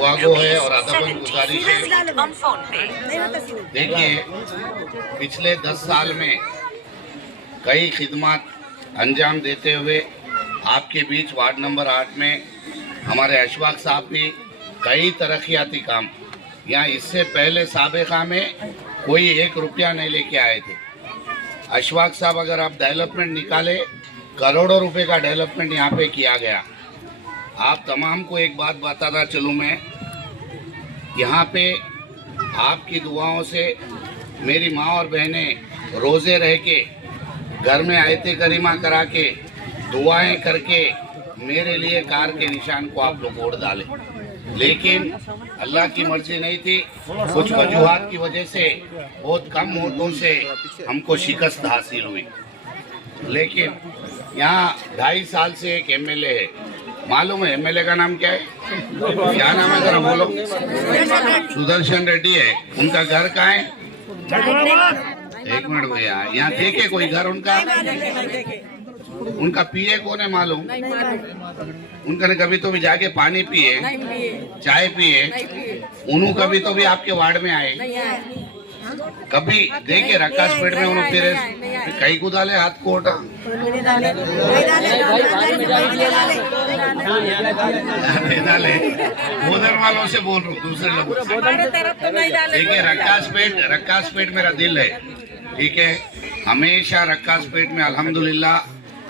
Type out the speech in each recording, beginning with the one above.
दुआ गो है और अदबन गुजारिश है। देखिए, पिछले 10 साल में कई खिदमत अंजाम देते हुए आपके बीच वार्ड नंबर 8 में हमारे अशफाक साहब भी कई तरक्याती काम, यहाँ इससे पहले साबिका में कोई 1 रुपया नहीं लेके आए थे। अशफाक साहब, अगर आप डेवलपमेंट निकाले, करोड़ों रुपए का डेवलपमेंट यहाँ पे किया गया। आप तमाम को एक बात बताता चलूँ मैं, यहाँ पे आपकी दुआओं से मेरी माँ और बहनें रोज़े रह के, घर में आयते करीमा करा के, दुआएं करके मेरे लिए कार के निशान को आप लोग वोट डालें। लेकिन अल्लाह की मर्जी नहीं थी, कुछ वजूहात की वजह से बहुत कम वोटों से हमको शिकस्त हासिल हुई। लेकिन यहाँ 2.5 साल से एक एमएलए है, मालूम है एमएलए का नाम क्या है? क्या नाम है जरा बोलो? सुदर्शन रेड्डी है। उनका घर कहाँ है? एक मिनट भैया, यहाँ देखे कोई घर उनका? उनका पीए कौन है मालूम? उनका ने कभी तो भी जाके पानी पिए, चाय पिए, उन्हों कभी तो भी आपके वार्ड में आए? कभी देखे रक्कास पेट में उन्होंने फिर कई को डाले हाथ को उठा डाले उधर वालों से बोल रहा हूँ, दूसरे लोगों से। देखिए, रक्कास पेट मेरा दिल है, ठीक है। हमेशा रक्कास पेट में अल्हम्दुलिल्लाह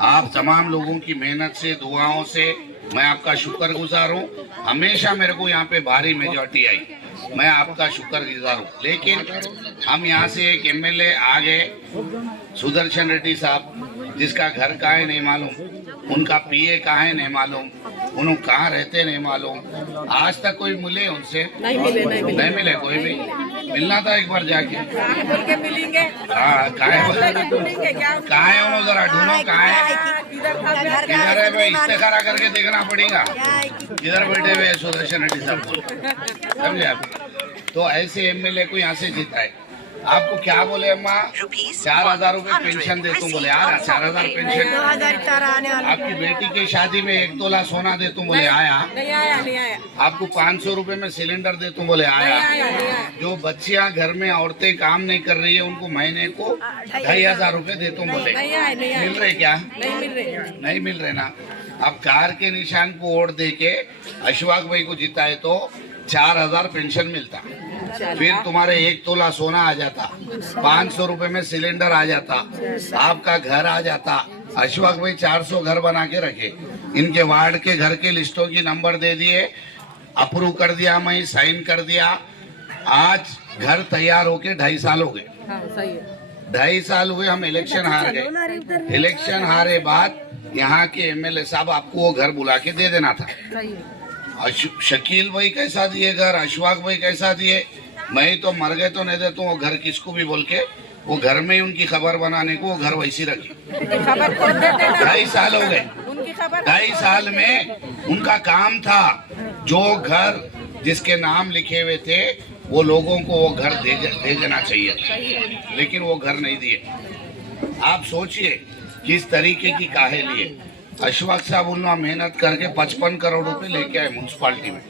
आप तमाम लोगों की मेहनत से, दुआओं से मैं आपका शुक्रगुजार हूँ। हमेशा मेरे को यहाँ पे भारी मेजॉरिटी आई, मैं आपका शुक्रगुजार हूँ। लेकिन हम यहाँ से एक एमएलए आ गए, सुदर्शन रेड्डी साहब, जिसका घर कहाँ है नहीं मालूम, उनका पीए कहाँ है नहीं मालूम, उन्होंने कहाँ रहते नहीं मालूम। आज तक कोई मिले उनसे? नहीं मिले कोई भी। मिलना था एक बार जाके। मिलेंगे। हाँ, कहाँ है उन्होंने? जरा ढूंढो कहाँ है, किधर है भाई? इस्तेखारा करके देखना पड़ेगा किधर बैठे हुए सुदर्शन रेड्डी साहब, समझे आप? तो ऐसे एमएलए को यहाँ से जीता है। आपको क्या बोले अम्मा? 4,000 रुपए पेंशन दे तुम बोले, आया 4,000 पेंशन? आपकी बेटी की शादी में 1 तोला सोना दे तुम बोले, आया? नहीं आया। आपको 500 रुपए में सिलेंडर दे तुम बोले, आया? जो बच्चियां घर में औरतें काम नहीं कर रही है, उनको महीने को 2,500 रुपए दे तुम बोले, मिल रहे क्या? नहीं मिल रहे ना। अब कार के निशान को वोट दे के अशफाक भाई को जिताए तो 4,000 पेंशन मिलता, फिर तुम्हारे 1 तोला सोना आ जाता, 500 रुपए में सिलेंडर आ जाता, आपका घर आ जाता। अशफाक भाई 400 घर बना के रखे, इनके वार्ड के घर के लिस्टों की नंबर दे दिए, अप्रूव कर दिया, मैं साइन कर दिया। आज घर तैयार होके 2.5 साल हो गए। 2.5 साल हुए, हम इलेक्शन हार गए। इलेक्शन हारे बाद यहाँ के एमएलए साहब आपको वो घर बुला के दे देना था। शकील भाई कैसा दिए घर, अशफाक भाई कैसा दिए, मैं तो मर गए तो नहीं देता वो घर किसको भी बोल के, वो घर में ही उनकी खबर बनाने को वो घर वैसी रखी। 2.5 साल हो गए। 2.5 साल में उनका काम था जो घर जिसके नाम लिखे हुए थे वो लोगों को वो घर दे देना चाहिए था, लेकिन वो घर नहीं दिए। आप सोचिए किस तरीके की काहे लिए। अशफाक साहब उन्होंने मेहनत करके 55 करोड़ रुपए लेके आए म्यूनसिपालिटी में।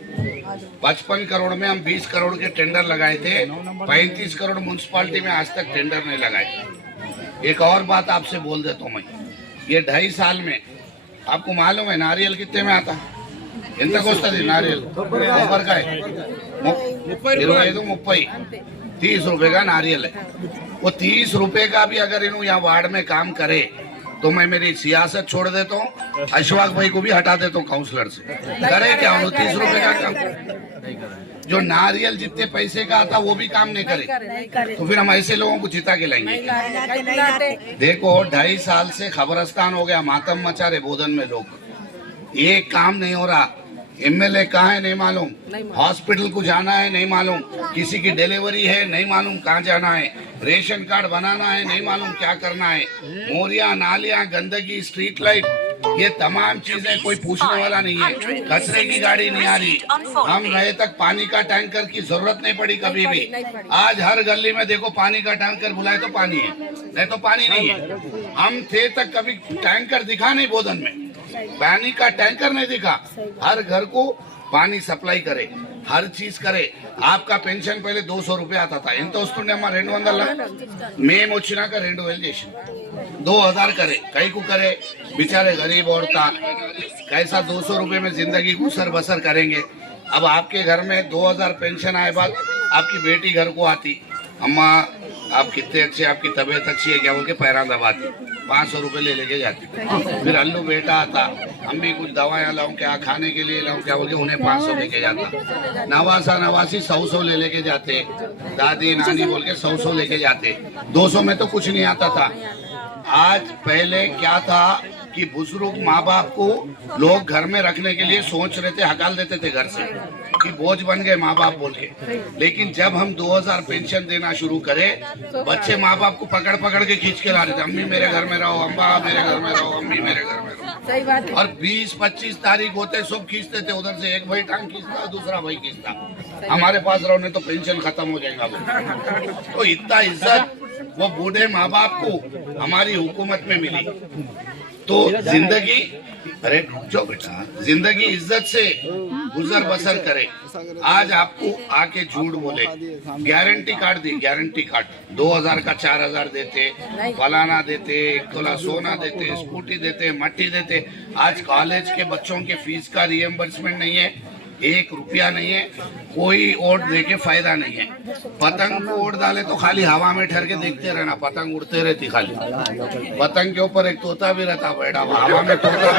55 करोड़ में हम 20 करोड़ के टेंडर लगाए थे, 35 करोड़ म्यूनसिपालिटी में आज तक टेंडर नहीं लगाए। एक और बात आपसे बोल देता हूँ मैं, ये 2.5 साल में आपको मालूम है नारियल कितने में आता? ఎంత వస్తుంది नारियल? కొబ్బరికాయ 30 रुपए का नारियल है। वो 30 रुपए का भी अगर इन्हों यहाँ वार्ड में काम करे तो मैं मेरी सियासत छोड़ देता हूँ, अशफाक भाई को भी हटा देता हूँ काउंसलर से। करे क्या? 30 रुपए का काम, जो नारियल जितने पैसे का आता वो भी काम नहीं करे, तो फिर हम ऐसे लोगों को जिता के लाएंगे? देखो, 2.5 साल से खबरस्तान हो गया, मातम मचा रहे बोधन में लोग, एक काम नहीं हो रहा। एमएलए कहाँ है नहीं मालूम, हॉस्पिटल को जाना है नहीं मालूम, किसी की डिलीवरी है नहीं मालूम कहाँ जाना है, रेशन कार्ड बनाना है नहीं मालूम क्या करना है, मोरिया नालियाँ गंदगी स्ट्रीट लाइट ये तमाम चीजें कोई पूछने वाला नहीं है। कचरे की गाड़ी नहीं आ रही, हम रहे तक पानी का टैंकर की जरूरत नहीं पड़ी कभी भी। आज हर गली में देखो पानी का टैंकर बुलाए तो पानी है, नहीं तो पानी नहीं है। हम थे तक कभी टैंकर दिखा नहीं बोधन में, पानी का टैंकर नहीं दिखा। हर घर को पानी सप्लाई करे, हर चीज करे। आपका पेंशन पहले 200 रुपये आता था, ఎంత వస్తుండేమ్మా 200 మేము వచ్చినాక 2000 చేసి 2000 करे, कई को करे, बेचारे गरीब औरता कैसा 200 रुपये में जिंदगी गुसर बसर करेंगे। अब आपके घर में 2000 पेंशन आए बाद आपकी बेटी घर को आती, अम्मा आप कितने अच्छे, आपकी तबीयत अच्छी है क्या बोल के पैरा दबाती, 500 रुपये ले लेके जाती। फिर अल्लू बेटा आता, अम्मी कुछ दवाएं लाऊं क्या, खाने के लिए लाऊं क्या बोल के उन्हें 500 लेके जाता। नवासा नवासी 100 ले लेके जाते, दादी नानी बोल के 100 लेके जाते। 200 में तो कुछ नहीं आता था। आज पहले क्या था कि बुजुर्ग माँ बाप को लोग घर में रखने के लिए सोच रहे थे, हकाल देते थे घर से कि बोझ बन गए माँ बाप बोल के। लेकिन जब हम 2000 पेंशन देना शुरू करें, बच्चे माँ बाप को पकड़ पकड़ के खींच के ला रहे थे, अम्मी मेरे घर में रहो, अम्मा मेरे घर में रहो, अम्मी मेरे घर में रहो। सही बात है। और 20-25 तारीख होते सब खींचते थे, उधर से एक भाई टांग खींचता, दूसरा भाई खींचता, हमारे पास रहो नहीं तो पेंशन खत्म हो जाएगा। तो इतना इज्जत वो बूढ़े माँ बाप को हमारी हुकूमत में मिली। तो जिंदगी, अरे जो बेटा, जिंदगी इज्जत से गुजर बसर करे। आज आपको आके झूठ बोले, गारंटी कार्ड दी, गारंटी कार्ड 2000 का 4000 देते, फलाना देते, 1 तोला सोना देते, स्कूटी देते, मट्टी देते। आज कॉलेज के बच्चों के फीस का रिएम्बर्समेंट नहीं है, 1 रुपया नहीं है, कोई वोट दे के फायदा नहीं है। पतंग को वोट डाले तो खाली हवा में ठहर के देखते रहना, पतंग उड़ते रहती खाली। पतंग के ऊपर एक तोता भी रहता बैठा, हवा में तोता।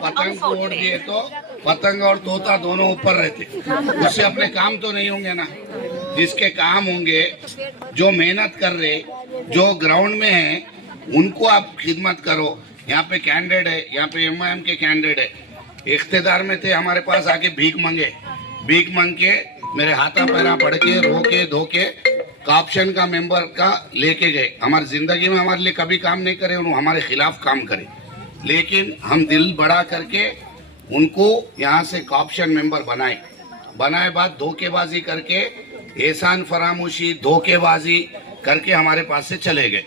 पतंग को वोट दिए तो पतंग और तोता दोनों ऊपर रहते, उससे अपने काम तो नहीं होंगे ना। जिसके काम होंगे, जो मेहनत कर रहे, जो ग्राउंड में है, उनको आप खिदमत करो। यहाँ पे कैंडिडेट है, यहाँ पे MIM के कैंडिडेट है, इख्तेदार में थे, हमारे पास आके भीख मांगे, भीख मांग के मेरे हाथा पैरा पड़ के रो के धो के कॉप्शन का मेंबर का लेके गए। हमारी जिंदगी में हमारे लिए कभी काम नहीं करे, उन्होंने हमारे खिलाफ काम करे, लेकिन हम दिल बड़ा करके उनको यहाँ से कॉप्शन मेंबर बनाए बाद धोखेबाजी करके, एहसान फरामोशी धोखेबाजी करके हमारे पास से चले गए।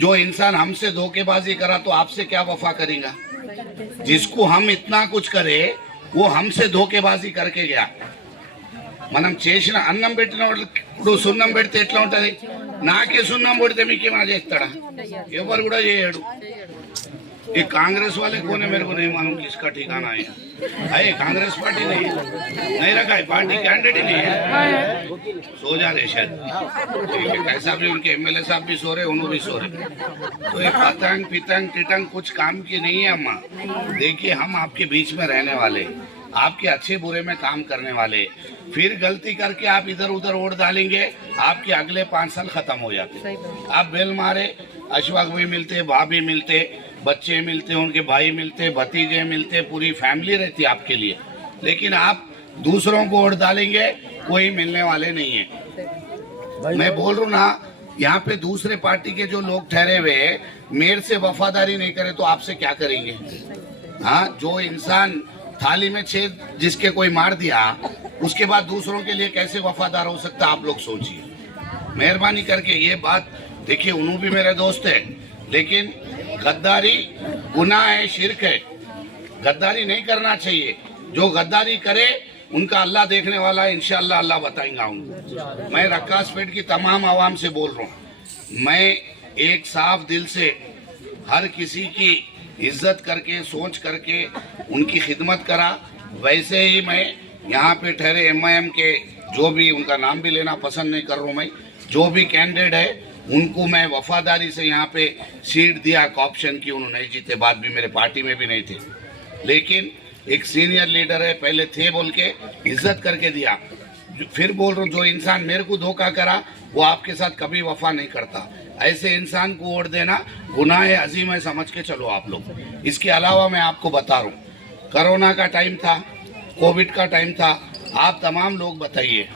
जो इंसान हमसे धोखेबाजी करा तो आपसे क्या वफा करेगा? जिसको हम इतना कुछ करे वो हमसे धोखेबाजी करके गया। మనం చేసిన అన్నం పెట్టినప్పుడు సున్నం పెడితే ఎట్లా ఉంటది? నాకే సున్నం పెడితే మీకేమైనా చేస్తాడా? ఎవరు కూడా చేయడు। ये कांग्रेस वाले कौन है मेरे को नहीं मालूम किसका ठिकाना है। अरे कांग्रेस पार्टी नहीं रखा है, पार्टी कैंडिडेट ही नहीं है, सो जा रहे शायद। कैसा भी उनके MLA साहब भी सो रहे, उन्होंने भी सो रहे। तो ये पतंग पितंग टिटंग कुछ काम की नहीं है अम्मा। देखिए हम आपके बीच में रहने वाले, आपके अच्छे बुरे में काम करने वाले, फिर गलती करके आप इधर उधर वोट डालेंगे, आपके अगले 5 साल खत्म हो जाते। आप बेल मारे, अशफाक भी मिलते, भाभी मिलते, बच्चे मिलते, उनके भाई मिलते, भतीजे मिलते, पूरी फैमिली रहती आपके लिए। लेकिन आप दूसरों को वोट डालेंगे, कोई मिलने वाले नहीं है। मैं बोल रहा हूँ ना, यहाँ पे दूसरे पार्टी के जो लोग ठहरे हुए मेरे से वफादारी नहीं करे तो आपसे क्या करेंगे? हाँ, जो इंसान थाली में छेद जिसके कोई मार दिया, उसके बाद दूसरों के लिए कैसे वफादार हो सकता, आप लोग सोचिए। मेहरबानी करके ये बात देखिए, उन्होंने भी मेरे दोस्त है, लेकिन गद्दारी गुनाह है, शिर्क है, गद्दारी नहीं करना चाहिए। जो गद्दारी करे उनका अल्लाह देखने वाला है, इंशाअल्लाह अल्लाह बताएंगा उनको। मैं रक्कास पेट की तमाम आवाम से बोल रहा हूँ, मैं एक साफ दिल से हर किसी की इज्जत करके, सोच करके उनकी खिदमत करा। वैसे ही मैं यहाँ पे ठहरे MIM के, जो भी, उनका नाम भी लेना पसंद नहीं कर रहा हूँ मैं, जो भी कैंडिडेट है उनको मैं वफादारी से यहाँ पे सीट दिया कॉप्शन की। उन्होंने नहीं जीते, बाद भी मेरे पार्टी में भी नहीं थे, लेकिन एक सीनियर लीडर है, पहले थे बोल के इज्जत करके दिया। फिर बोल रहा हूँ, जो इंसान मेरे को धोखा करा वो आपके साथ कभी वफा नहीं करता। ऐसे इंसान को वोट देना गुनाह है, अजीम है, समझ के चलो आप लोग। इसके अलावा मैं आपको बता रहा हूँ, कोरोना का टाइम था, कोविड का टाइम था, आप तमाम लोग बताइए,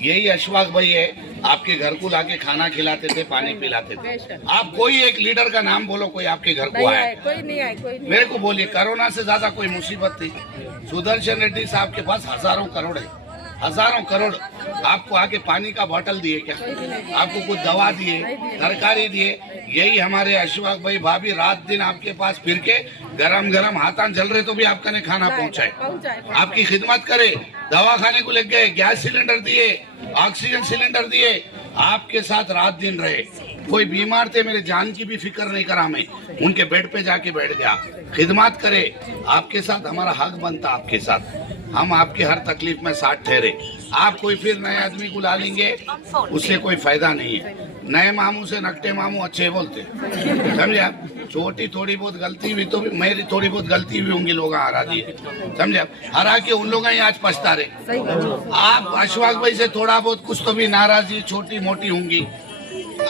यही अशफाक भाई है, आपके घर को लाके खाना खिलाते थे, पानी पिलाते थे। आप कोई एक लीडर का नाम बोलो, कोई आपके घर को आया? कोई नहीं आया, कोई नहीं। मेरे को बोलिए, कोरोना से ज्यादा कोई मुसीबत थी? सुदर्शन रेड्डी साहब के पास हजारों करोड़ है, हजारों करोड़। आपको आके पानी का बोतल दिए क्या? आपको कुछ दवा दिए, तरकारी दिए? यही हमारे अशफाक भाई भाभी रात दिन आपके पास फिर के गरम गरम हाथान जल रहे तो भी आपका ने खाना पहुंचाए, आपकी खिदमत करे, दवा खाने को लेके गए, गैस सिलेंडर दिए, ऑक्सीजन सिलेंडर दिए, आपके साथ रात दिन रहे। कोई बीमार थे, मेरे जान की भी फिक्र नहीं करा, मैं उनके बेड पे जाके बैठ गया, खिदमत करे। आपके साथ हमारा हक बनता, आपके साथ हम आपकी हर तकलीफ में साथ ठहरे। आप कोई फिर नए आदमी को ला लेंगे, उससे कोई फायदा नहीं है। नए मामू से नकटे मामू अच्छे बोलते, समझे आप। छोटी थोड़ी बहुत गलती हुई तो भी मेरी थोड़ी बहुत गलती हुई होंगी, लोग हरा दिए, समझे आप। हरा के उन लोग ही आज पछता रहे। आप अशफाक भाई से थोड़ा बहुत कुछ तो भी नाराजगी छोटी मोटी होंगी,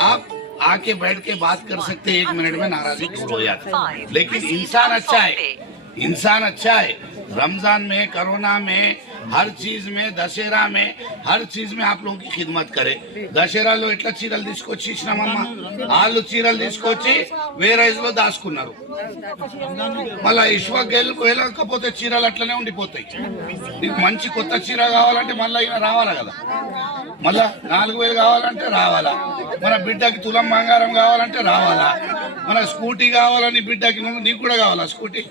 आप आके बैठ के बात कर सकते, 1 मिनट में नाराजगी दूर हो जाती। लेकिन इंसान अच्छा है, इंसान अच्छा है। रमजान में, कोरोना में, हर चीज में, दशहरा में, हर चीज में आप लोगों की खिदमत करे। దసరాలో ఎట్లా చీరలు తీసుకొచ్చినామమ్మా, వాళ్ళు చీరలు తీసుకొచ్చి వేరే లో దాచుకున్నారు. మళ్ళా ఇష్వాక్ వెళ్ళకపోతే చీరలు అట్లనే ఉండిపోతాయి. నీకు మంచి కొత్త చీర కావాలంటే మళ్ళీ ఈయన రావాలా కదా, మళ్ళా 4000 కావాలంటే రావాలా, మన బిడ్డకి తులం బంగారం కావాలంటే రావాలా, మన స్కూటీ కావాలని బిడ్డకి నీకు కూడా కావాలా స్కూటీ.